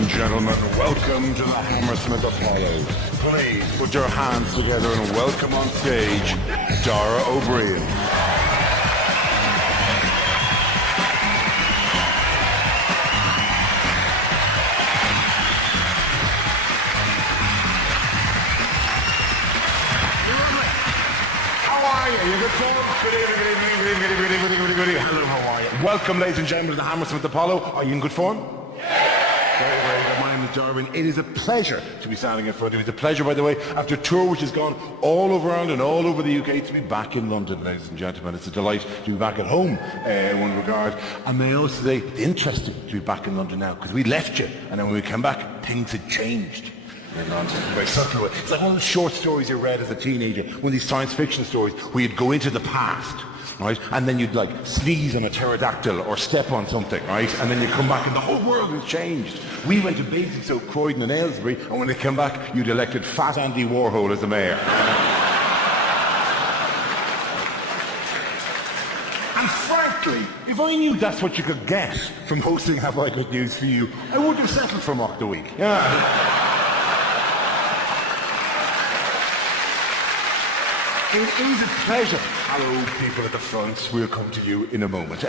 and gentlemen, welcome to the Hammersmith Apollo. Please put your hands together and welcome on stage, Dara OBriain. How are you? You good form? Good evening. Hello, how are you? Welcome, ladies and gentlemen, to the Hammersmith Apollo. Are you in good form? Very, very good. My name is Dara. It is a pleasure to be standing in front of you. It's a pleasure, by the way, after a tour which has gone all over Ireland and all over the UK, to be back in London, ladies and gentlemen. It's a delight to be back at home in one regard. And may I also say, it's interesting to be back in London now, because we left you, and then when we came back, things had changed. In London, in a very subtle way. It's like one of the short stories you read as a teenager, one of these science fiction stories where you'd go into the past, right? And then you'd like sneeze on a pterodactyl or step on something, right? And then you come back and the whole world has changed. We went to Basingstoke, Croydon and Aylesbury, and when they came back, you'd elected Fat Andy Warhol as the mayor. And frankly, if I knew that's what you could get from hosting Have I Got News For You, I wouldn't have settled for Mock the Week. Yeah. It is a pleasure. Hello, people at the front. We'll come to you in a moment. But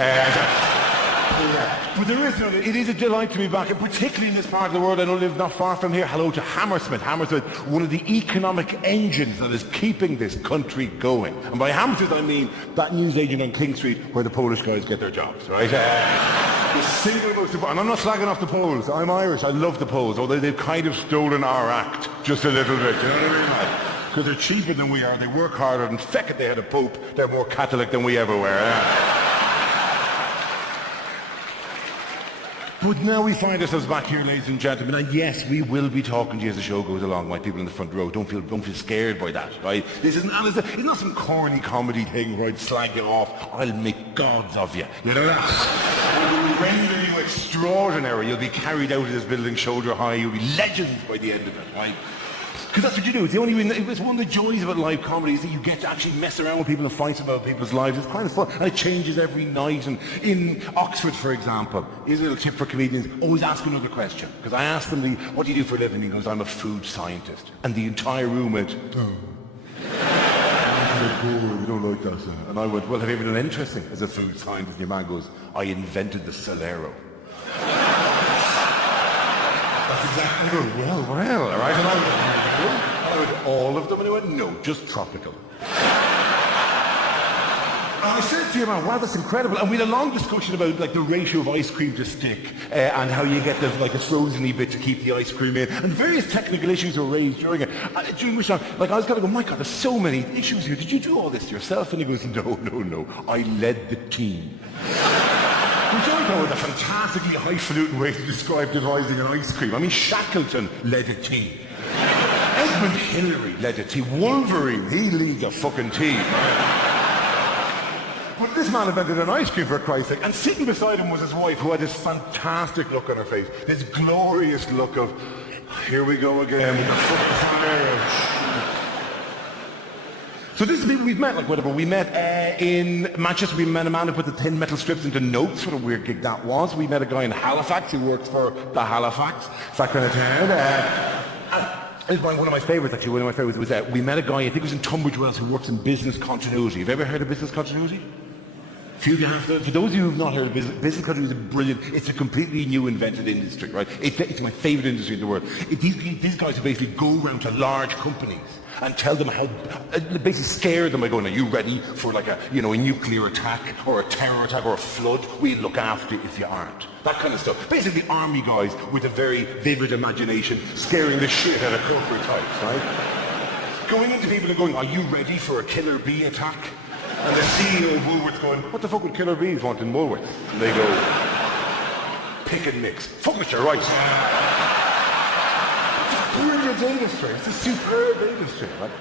it is a delight to be back, and particularly in this part of the world. I know I live not far from here. Hello to Hammersmith. Hammersmith, one of the economic engines that is keeping this country going. And by Hammersmith, I mean that newsagent on King Street where the Polish guys get their jobs, right? The single most important, and I'm not slagging off the Poles. I'm Irish. I love the Poles, although they've kind of stolen our act just a little bit. You know what I mean? Because they're cheaper than we are, they work harder, and feck it, they had a pope, they're more Catholic than we ever were. But now we find ourselves back here, ladies and gentlemen, and yes, we will be talking to you as the show goes along, my people in the front row. Don't feel scared by that, right? This isn't, it's not some corny comedy thing where I'd slag you off. I'll make gods of you. You know that? I will render you extraordinary. You'll be carried out of this building shoulder high. You'll be legends by the end of it, right? Because that's what you do. It's it's one of the joys about live comedy is that you get to actually mess around with people and fight about people's lives. It's kind of fun. And it changes every night. And in Oxford, for example, here's a little tip for comedians. Always ask another question. Because I asked them, what do you do for a living? He goes, I'm a food scientist. And the entire room went, oh. We don't like that. And I went, well, have you ever done interesting as a food scientist? And your man goes, I invented the Solero. That's exactly well, all right? And I went, all of them? And he went, no, just tropical. And I said to him, wow, that's incredible. And we had a long discussion about like the ratio of ice cream to stick and how you get the like a frozen-y bit to keep the ice cream in. And various technical issues were raised during it. During which I was going to go, my God, there's so many issues here. Did you do all this yourself? And he goes, no. I led the team. Which I know is a fantastically highfalutin way to describe devising an ice cream. I mean, Shackleton led a team. Edmund Hillary led a team. Wolverine, he leads a fucking team. But this man invented an ice cream, for Christ's sake. And sitting beside him was his wife, who had this fantastic look on her face. This glorious look of, here we go again with the fucking fire. So this is people we've met, like whatever. We met in Manchester, we met a man who put the thin metal strips into notes. What a weird gig that was. We met a guy in Halifax who worked for the Halifax. It's that kind of town. One of my favourites, actually, one of my favourites was we met a guy, I think it was in Tunbridge Wells, who works in business continuity. Have you ever heard of business continuity? Few of you have. For those of you who have not heard of business continuity is brilliant. It's a completely new invented industry, right? It's my favourite industry in the world. These guys who basically go around to large companies and tell them how, basically scare them by going, are you ready for like a nuclear attack or a terror attack or a flood? We'll look after you if you aren't. That kind of stuff. Basically army guys with a very vivid imagination scaring the shit out of corporate types, right? Going into people and going, are you ready for a killer bee attack? And the CEO of Woolworths going, what the fuck would killer bees want in Woolworths? And they go, pick and mix. Fuck it, you're right. Brilliant industry. It's a superb industry, right?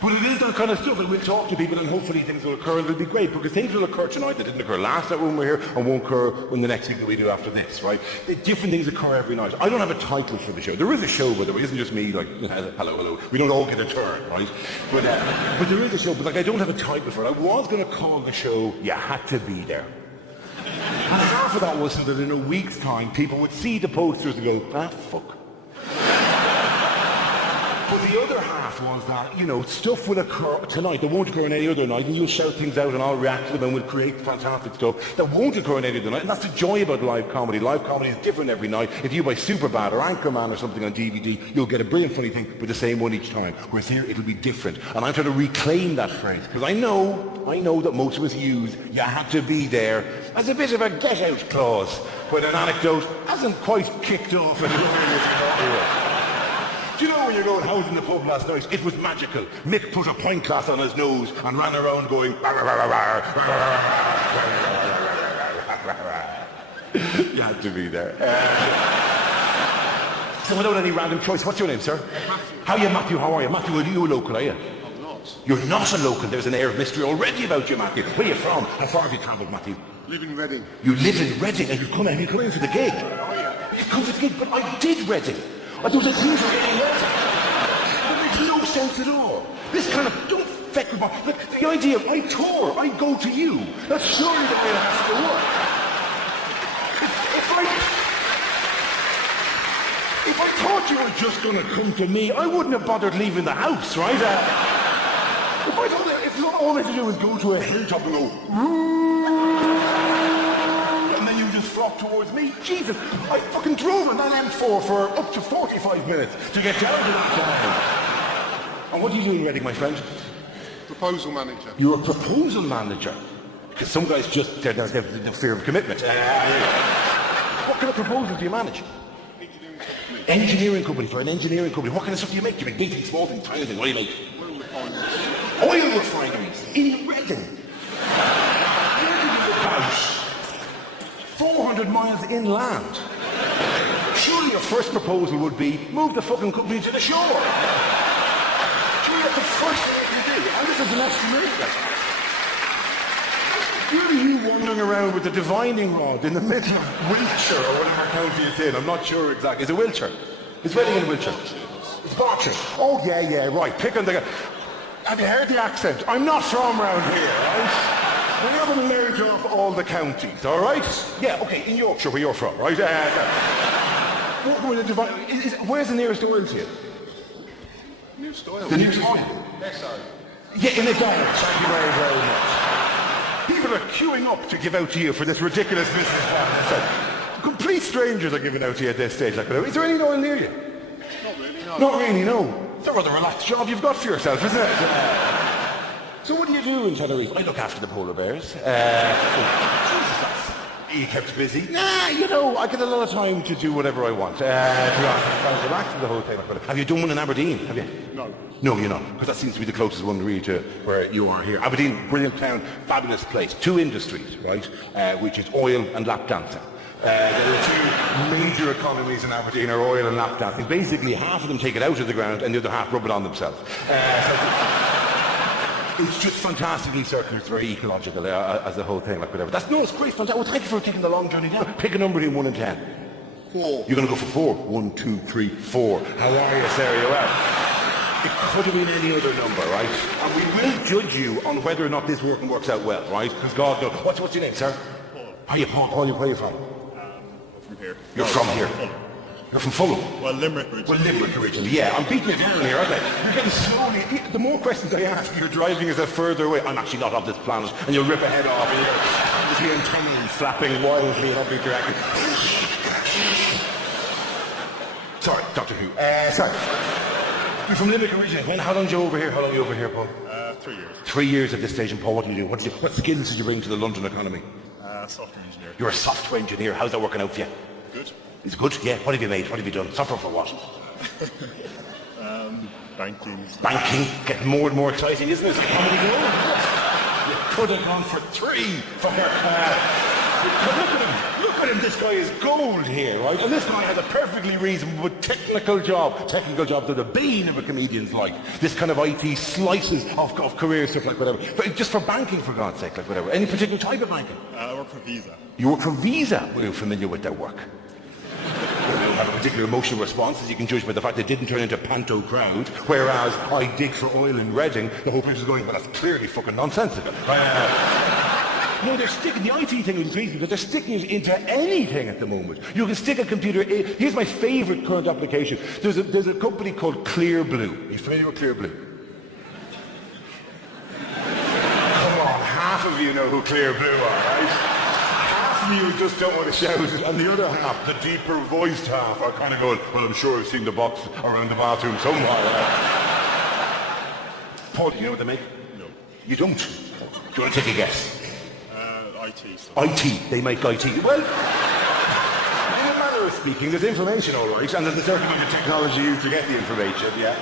But it is that kind of stuff, and we'll talk to people and hopefully things will occur and it'll be great, because things will occur tonight that didn't occur last night when we were here and won't occur in the next week that we do after this, right? Different things occur every night. I don't have a title for the show. There is a show, by the way. It isn't just me, like, hello. We don't all get a turn, right? But there is a show, but like I don't have a title for it. I was going to call the show You Had to Be There. And it's our half of that was so that in a week's time, people would see the posters and go, ah, fuck. But the other half was that, you know, stuff will occur tonight that won't occur on any other night, and you'll shout things out and I'll react to them and we'll create fantastic stuff that won't occur on any other night. And that's the joy about live comedy. Live comedy is different every night. If you buy Superbad or Anchorman or something on DVD, you'll get a brilliant funny thing with the same one each time. Whereas here, it'll be different. And I'm trying to reclaim that phrase, because I know that most of us use "you have to be there" as a bit of a get-out clause, when an anecdote hasn't quite kicked off and do you know when you're going, how was in the pub last night? It was magical. Mick put a pint glass on his nose and ran around going, you had to be there. So without any random choice, what's your name, sir? Matthew. How are you, Matthew? How are you? Matthew, are you a local, are you? I'm not. You're not a local. There's an air of mystery already about you, Matthew. Where are you from? How far have you travelled, Matthew? Live in Reading. You live in Reading and have you come in for the gig? Oh yeah. You've come for the gig, but I did Reading. There was a team for Reading. That makes no sense at all. This kind of, don't feck with my, the idea of I tour, I go to you. That's surely the way it has to work. If I thought you were just going to come to me, I wouldn't have bothered leaving the house, right? If I thought that, if all I had to do was go to a hilltop and go, and then you just flock towards me, Jesus, I fucking drove on that M4 for up to 45 minutes to get down to that town. And what do you do in Reading, my friend? Proposal manager. You're a proposal manager. Because some guys just, they have the fear of commitment. What kind of proposals do you manage? Engineering company, for an engineering company. What kind of stuff do you make? Do you make big things, small things, tiny things? What do you make? Oil refineries. Oil refineries in Reading. About 400 miles inland. Surely your first proposal would be, move the fucking company to the shore. Surely that's the first thing you can do. And this is an estimation. Really you wandering around with the divining rod in the middle of Wiltshire or whatever county it's in. I'm not sure exactly. Is it Wiltshire? It's Reading in Wiltshire. It's Berkshire. Oh yeah, right. Pick on the... Have you heard the accent? I'm not from around here, right? We haven't learned off all the counties, all right? Yeah, okay, in Yorkshire, where you're from, right? Where's the nearest oil to you? Nearest oil. The nearest oil? Esso. Yeah, in the Dara. Thank you very, very much. People are queuing up to give out to you for this ridiculous business plan. So, complete strangers are giving out to you at this stage. Is there any oil near you? Not really, no. Not really, no. It's a rather relaxed job you've got for yourself, isn't it? So what do you do in Tenerife? I look after the polar bears. Are you kept busy? Nah, you know, I get a lot of time to do whatever I want. To be honest, I'm relaxed with the whole thing. Have you done one in Aberdeen? Have you? No. No, you're not, because that seems to be the closest one really to where you are here. Aberdeen, brilliant town, fabulous place. Two industries, right, which is oil and lap dancing. There are two major economies in Aberdeen are oil and lap dancing. Basically, half of them take it out of the ground and the other half rub it on themselves. It's just fantastically circular. It's very ecological as the whole thing, like whatever. It's great, fantastic. Well, thank you for taking the long journey down. Pick a number between 1 and 10. 4. You're going to go for 4. 1, 2, 3, 4. How are you, Sarah? Well, it could have been any other number, right? And we will judge you on whether or not this works out well, right? Because God knows. What's your name, sir? Paul. How are you, Paul? Paul, where are you from? From here. You're from here. You're from Fulham. Well, Limerick originally. Well, Limerick originally, yeah. I'm beating you down here, aren't I? You're getting slowly... The more questions I ask, you're driving us further away. I'm actually not of this planet. And you'll rip a head off and you're just the antennae flapping wildly in every direction. Sorry, Doctor Who. Sorry. You're from Limerick originally. How long are you over here? How long are you over here, Paul? 3 years. 3 years at this stage. And Paul, what do you do? What skills did you bring to the London economy? Software engineer. You're a software engineer. How's that working out for you? Good. It's good, yeah. What have you made? What have you done? Software for what? Banking. Banking. Getting more and more exciting, isn't it? Comedy gold. You could have gone for 3 for Look at him. This guy is gold here, right? And this guy has a perfectly reasonable technical job. Technical jobs are the bane of a comedian's life. This kind of IT slices of career stuff, like whatever. But just for banking, for God's sake, like whatever. Any particular type of banking? I work for Visa. You work for Visa. Were you familiar with their work? They have a particular emotional response, as you can judge by the fact they didn't turn into panto crowd, whereas I dig for oil in Reading, the whole place is going, well, that's clearly fucking nonsensical. No, they're sticking, the IT thing is crazy, because they're sticking it into anything at the moment. You can stick a computer in, here's my favourite current application. There's a company called Clear Blue. Are you familiar with Clear Blue? Come on, half of you know who Clear Blue are, right? Half of you just don't want to shout it, and the other half, the deeper voiced half, are kind of going, well, I'm sure I've seen the box around the bathroom somewhere. Paul, do you know what they make? No. You don't? Do you want to take a guess? IT stuff. IT, they make IT. Well, in a manner of speaking, there's information all right, and there's a certain amount of technology used to get the information, yeah?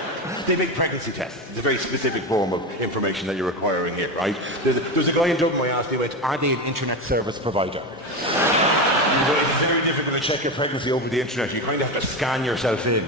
They make pregnancy tests. It's a very specific form of information that you're requiring here, right? There's a guy in Dublin I asked, he went, are they an internet service provider? It's very difficult to check your pregnancy over the internet. You kind of have to scan yourself in.